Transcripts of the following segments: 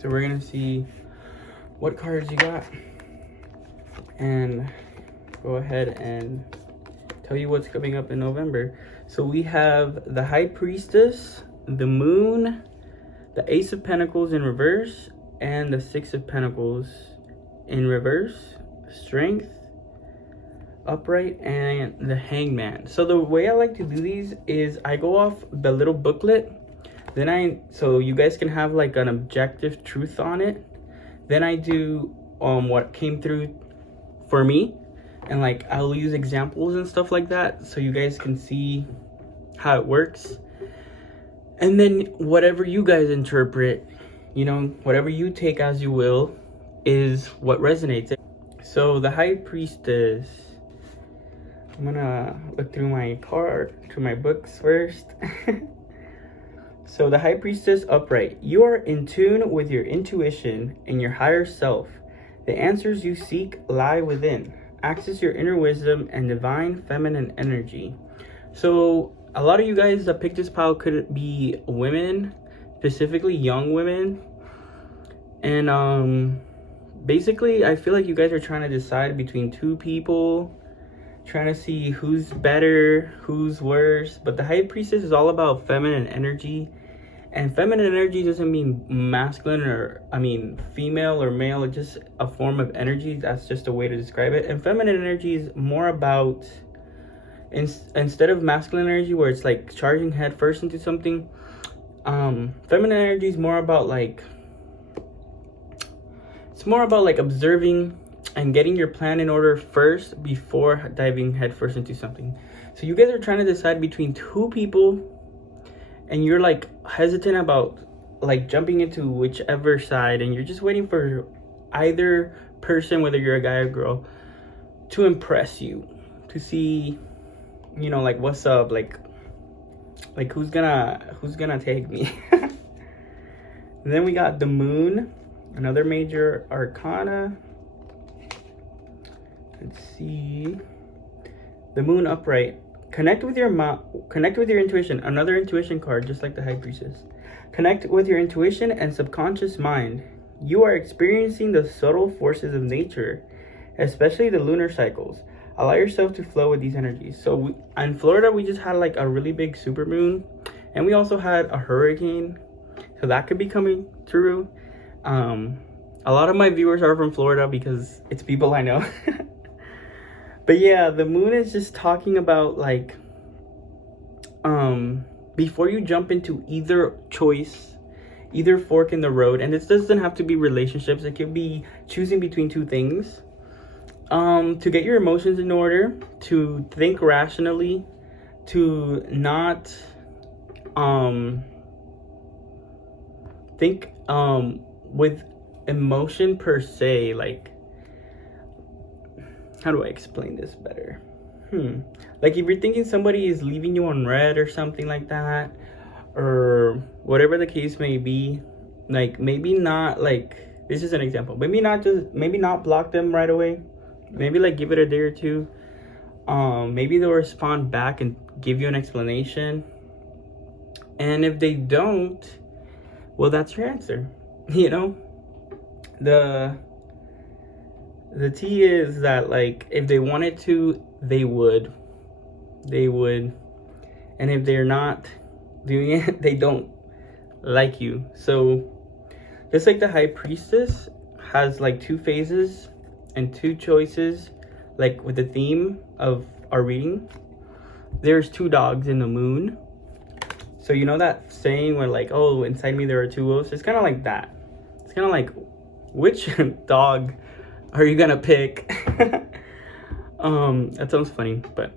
So we're gonna see what cards you got and go ahead and tell you what's coming up in November. So we have the High Priestess, the Moon, the Ace of Pentacles in reverse, and the Six of Pentacles in reverse, Strength, Upright, and the Hangman. So the way I like to do these is I go off the little booklet, so you guys can have like an objective truth on it. Then I do what came through for me, and like I'll use examples and stuff like that so you guys can see how it works. And then whatever you guys interpret, you know, whatever you take as you will is what resonates. So the High Priestess, I'm gonna look through my books first. So the High Priestess, upright. You are in tune with your intuition and your higher self. The answers you seek lie within. Access your inner wisdom and divine feminine energy. So a lot of you guys that picked this pile could be women, specifically young women. And basically I feel like you guys are trying to decide between two people, trying to see who's better, who's worse. But the High Priestess is all about feminine energy. And feminine energy doesn't mean masculine or, female or male. It's just a form of energy. That's just a way to describe it. And feminine energy is more about, instead of masculine energy where it's like charging head first into something, feminine energy is more about like, it's more about like observing and getting your plan in order first before diving head first into something. So you guys are trying to decide between two people, and you're like hesitant about like jumping into whichever side, and you're just waiting for either person, whether you're a guy or girl, to impress you, to see, you know, like what's up, like who's gonna take me. And then we got the Moon, another major arcana. Let's see. The Moon, upright. Connect with your intuition. Another intuition card, just like the High Priestess. Connect with your intuition and subconscious mind. You are experiencing the subtle forces of nature, especially the lunar cycles. Allow yourself to flow with these energies. So in Florida, we just had like a really big supermoon, and we also had a hurricane. So that could be coming through. A lot of my viewers are from Florida because it's people I know. But yeah, the Moon is just talking about like, before you jump into either choice, either fork in the road, and this doesn't have to be relationships, it could be choosing between two things, to get your emotions in order, to think rationally, to not think with emotion per se. Like, how do I explain this better? Like if you're thinking somebody is leaving you on red or something like that, or whatever the case may be, like maybe not, like this is an example, maybe not block them right away, maybe like give it a day or two. Maybe they'll respond back and give you an explanation, and if they don't, well, that's your answer. You know, the tea is that like if they wanted to, they would, and if they're not doing it, they don't like you. So just like the High Priestess has like two phases and two choices, like with the theme of our reading, there's two dogs in the Moon. So you know that saying where like, oh, inside me there are two wolves? It's kind of like that. It's kind of like, which dog are you gonna pick? That sounds funny, but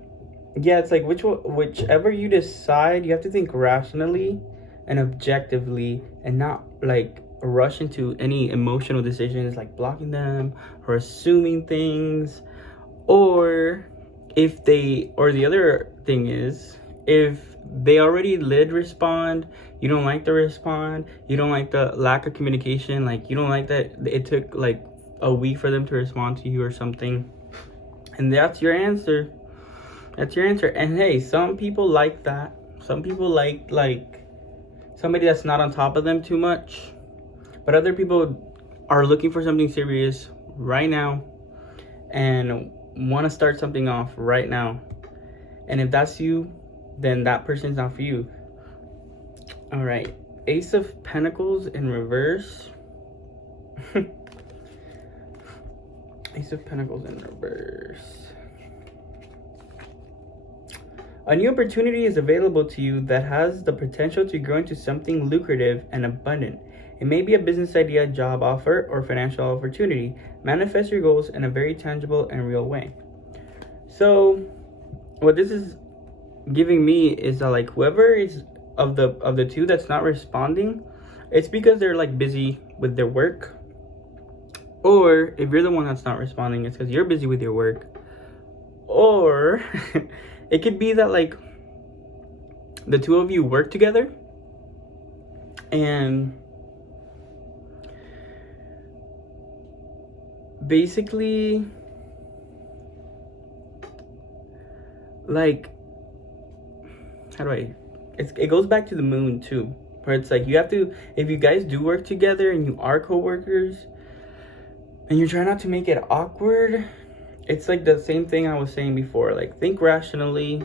yeah, it's like whichever you decide, you have to think rationally and objectively, and not like rush into any emotional decisions like blocking them or assuming things. Or the other thing is, if they already did respond, you don't like the respond, you don't like the lack of communication, like you don't like that it took like a week for them to respond to you or something, and that's your answer. And hey, some people like that. Some people like somebody that's not on top of them too much. But other people are looking for something serious right now and want to start something off right now. And if that's you, then that person's not for you. All right, Ace of Pentacles in reverse. Ace of Pentacles in reverse. A new opportunity is available to you that has the potential to grow into something lucrative and abundant. It may be a business idea, job offer, or financial opportunity. Manifest your goals in a very tangible and real way. So, what this is giving me is that, like, whoever is of the two that's not responding, it's because they're like busy with their work. Or if you're the one that's not responding, it's because you're busy with your work. Or it could be that, like, the two of you work together and basically, like, how do I, it goes back to the moon too, where it's like you have to, if you guys do work together and you are co-workers and you're trying not to make it awkward, it's like the same thing I was saying before. Like, think rationally.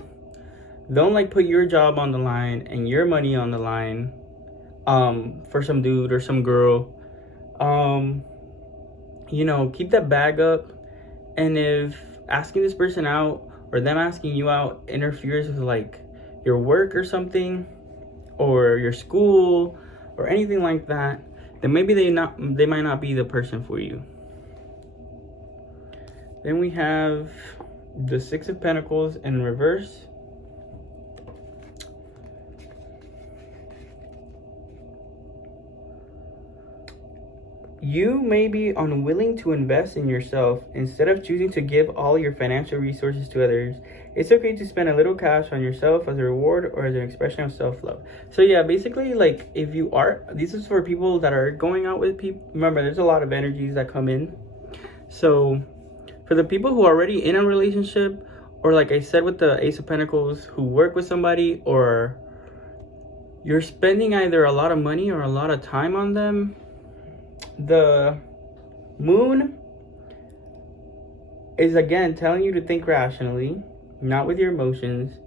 Don't, like, put your job on the line and your money on the line for some dude or some girl. You know, keep that bag up. And if asking this person out or them asking you out interferes with, like, your work or something, or your school or anything like that, then maybe they might not be the person for you. Then we have the Six of Pentacles in reverse. You may be unwilling to invest in yourself. Instead of choosing to give all your financial resources to others, it's okay to spend a little cash on yourself as a reward or as an expression of self-love. So yeah, basically, like, if you are, this is for people that are going out with people. Remember, there's a lot of energies that come in. So for the people who are already in a relationship, or like I said with the Ace of Pentacles, who work with somebody, or you're spending either a lot of money or a lot of time on them, the moon is again telling you to think rationally, not with your emotions.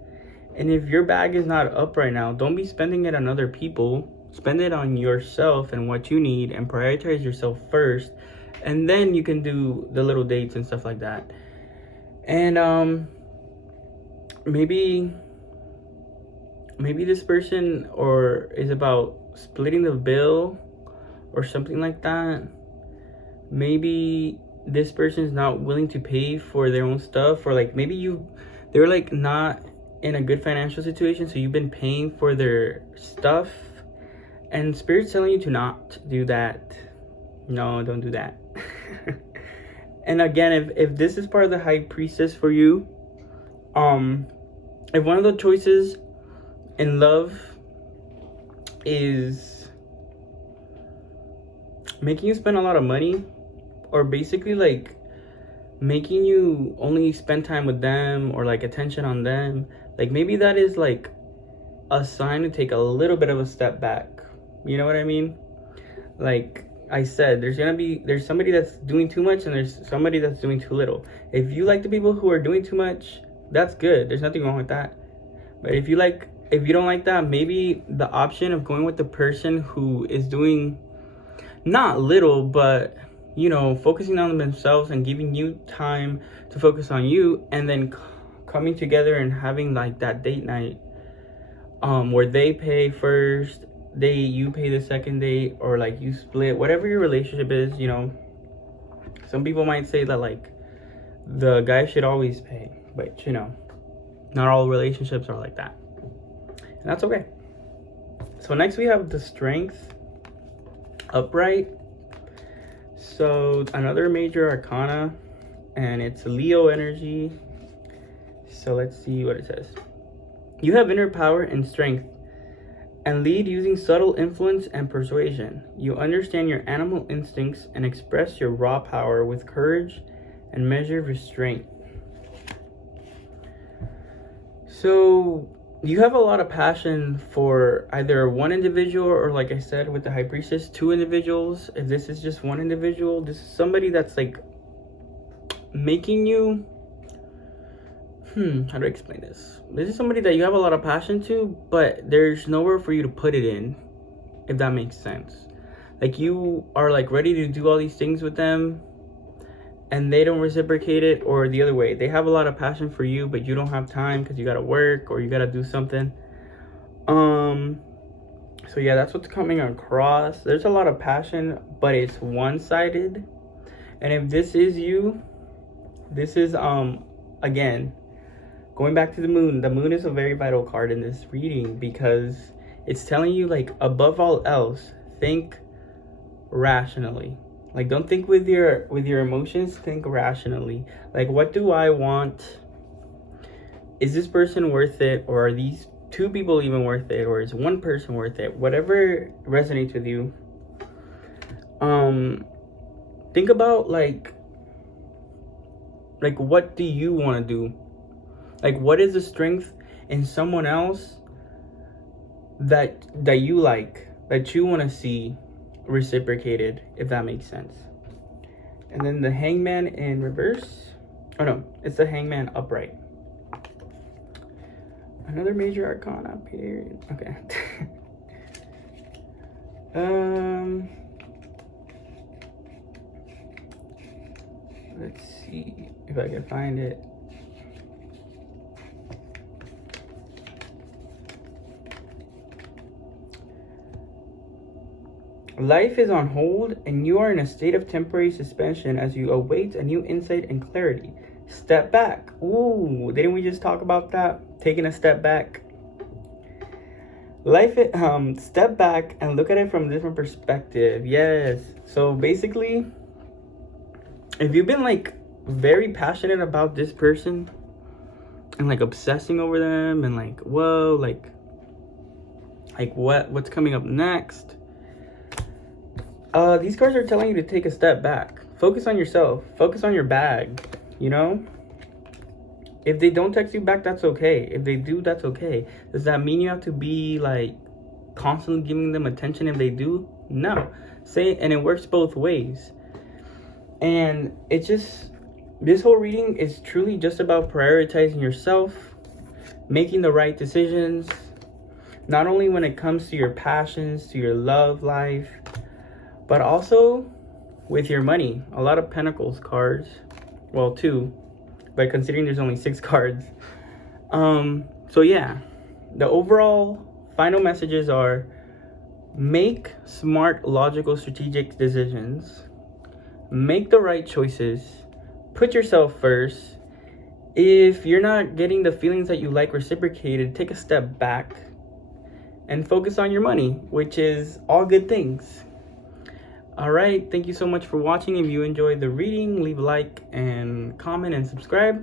And if your bag is not up right now, don't be spending it on other people. Spend it on yourself and what you need, and prioritize yourself first. And then you can do the little dates and stuff like that. And maybe this person or is about splitting the bill or something like that. Maybe this person's not willing to pay for their own stuff, or like maybe they're like not in a good financial situation, so you've been paying for their stuff, and Spirit's telling you to not do that. No, don't do that. And again, if this is part of the High Priestess for you, if one of the choices in love is making you spend a lot of money, or basically like making you only spend time with them or like attention on them, like maybe that is like a sign to take a little bit of a step back. You know what I mean? Like I said, there's somebody that's doing too much and there's somebody that's doing too little. If you like the people who are doing too much, that's good. There's nothing wrong with that. But if you don't like that, maybe the option of going with the person who is doing not little, but you know, focusing on themselves and giving you time to focus on you, and then coming together and having like that date night where they pay first date, you pay the second date, or like you split, whatever your relationship is. You know, some people might say that like the guy should always pay, but you know, not all relationships are like that, and that's okay. So next we have the Strength upright. So another major arcana, and it's Leo energy. So let's see what it says. You have inner power and strength and lead using subtle influence and persuasion. You understand your animal instincts and express your raw power with courage and measured restraint. So you have a lot of passion for either one individual, or like I said with the High Priestess, two individuals. If this is just one individual, this is somebody that's like making you, how do I explain this? This is somebody that you have a lot of passion to, but there's nowhere for you to put it in, if that makes sense. Like, you are like ready to do all these things with them, and they don't reciprocate it, or the other way. They have a lot of passion for you, but you don't have time because you gotta work or you gotta do something. So yeah, that's what's coming across. There's a lot of passion, but it's one-sided. And if this is you, this is again, going back to the moon. The moon is a very vital card in this reading because it's telling you, like, above all else, think rationally. Like, don't think with your emotions, think rationally. Like, what do I want? Is this person worth it? Or are these two people even worth it? Or is one person worth it? Whatever resonates with you. Think about like what do you want to do? Like, what is the strength in someone else that you like, that you want to see reciprocated, if that makes sense. And then the Hangman in reverse. Oh no, it's the Hangman upright. Another major arcana up here. Okay. Let's see if I can find it. Life is on hold, and you are in a state of temporary suspension as you await a new insight and clarity. Step back. Ooh, didn't we just talk about that? Taking a step back. Step back and look at it from a different perspective. Yes. So basically, if you've been like very passionate about this person and like obsessing over them and like, whoa, like what's coming up next? These cards are telling you to take a step back. Focus on yourself. Focus on your bag, you know? If they don't text you back, that's okay. If they do, that's okay. Does that mean you have to be, like, constantly giving them attention if they do? No. And it works both ways. And it's just, this whole reading is truly just about prioritizing yourself, making the right decisions, not only when it comes to your passions, to your love life, but also with your money. A lot of Pentacles cards. Well, 2. But considering there's only 6 cards. So yeah. The overall final messages are: make smart, logical, strategic decisions. Make the right choices. Put yourself first. If you're not getting the feelings that you like reciprocated, take a step back. And focus on your money, which is all good things. Alright, thank you so much for watching. If you enjoyed the reading, leave a like and comment and subscribe.